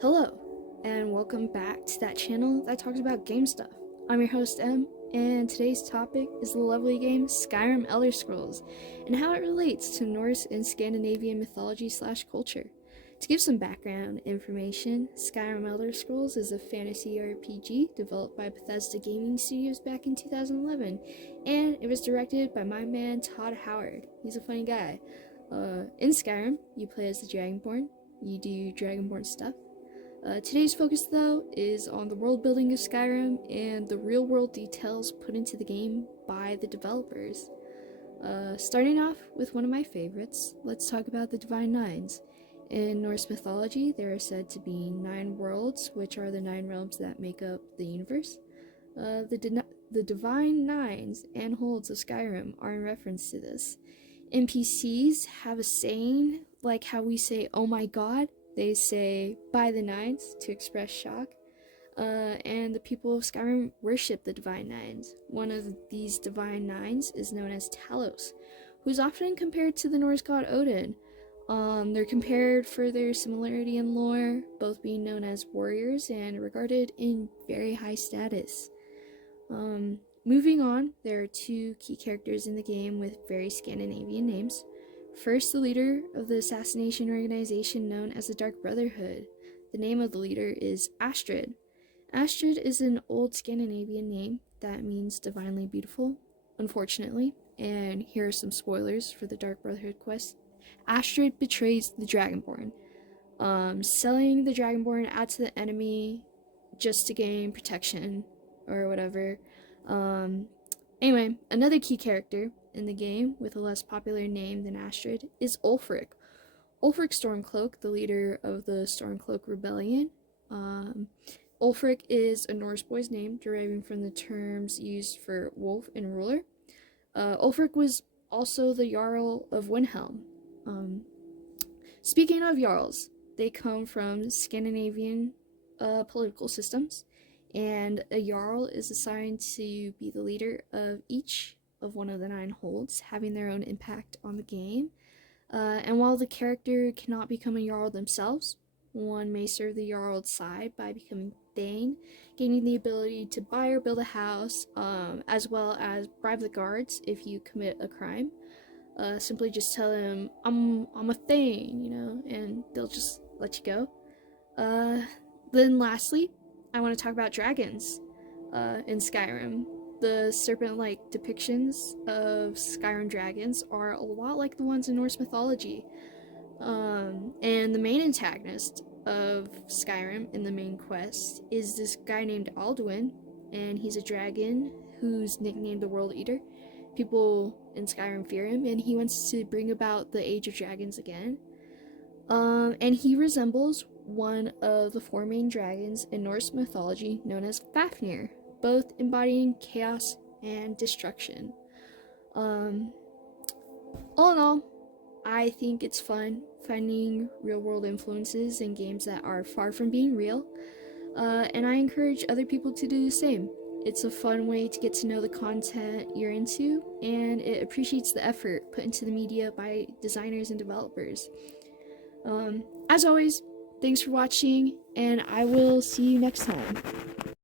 Hello, and welcome back to that channel that talks about game stuff. I'm your host, Em, and today's topic is the lovely game Skyrim Elder Scrolls, and how it relates to Norse and Scandinavian mythology/culture. To give some background information, Skyrim Elder Scrolls is a fantasy RPG developed by Bethesda Gaming Studios back in 2011, and it was directed by my man Todd Howard. He's a funny guy. In Skyrim, you play as the Dragonborn, you do Dragonborn stuff. Today's focus, though, is on the world building of Skyrim and the real world details put into the game by the developers. Starting off with one of my favorites, let's talk about the Divine Nines. In Norse mythology, there are said to be 9 worlds, which are the 9 realms that make up the universe. The Divine Nines and Holds of Skyrim are in reference to this. NPCs have a saying, like how we say, "Oh my god," they say "by the nines" to express shock. And the people of Skyrim worship the Divine Nines. One of these Divine Nines is known as Talos, who is often compared to the Norse god Odin. They're compared for their similarity in lore, both being known as warriors and regarded in very high status. Moving on, there are 2 key characters in the game with very Scandinavian names. First, the leader of the assassination organization known as the Dark Brotherhood. The name of the leader is Astrid. Astrid is an old Scandinavian name that means divinely beautiful, unfortunately, and here are some spoilers for the Dark Brotherhood quest. Astrid betrays the Dragonborn, selling the Dragonborn out to the enemy just to gain protection or whatever. Anyway, another key character in the game with a less popular name than Astrid is Ulfric. Ulfric Stormcloak, the leader of the Stormcloak Rebellion. Ulfric is a Norse boy's name deriving from the terms used for wolf and ruler. Ulfric was also the Jarl of Windhelm. Speaking of Jarls, they come from Scandinavian political systems, and a Jarl is assigned to be the leader of each of one of the 9 holds, having their own impact on the game. And while the character cannot become a Jarl themselves, one may serve the Jarl's side by becoming Thane, gaining the ability to buy or build a house, as well as bribe the guards if you commit a crime. Simply just tell them, I'm a Thane, and they'll just let you go. Then lastly, I want to talk about dragons in Skyrim. The serpent-like depictions of Skyrim dragons are a lot like the ones in Norse mythology. And the main antagonist of Skyrim in the main quest is this guy named Alduin, and he's a dragon who's nicknamed the World Eater. People in Skyrim fear him, and he wants to bring about the Age of Dragons again. And he resembles one of the 4 main dragons in Norse mythology known as Fafnir, both embodying chaos and destruction. All in all, I think it's fun finding real-world influences in games that are far from being real, and I encourage other people to do the same. It's a fun way to get to know the content you're into, and it appreciates the effort put into the media by designers and developers. As always, thanks for watching, and I will see you next time.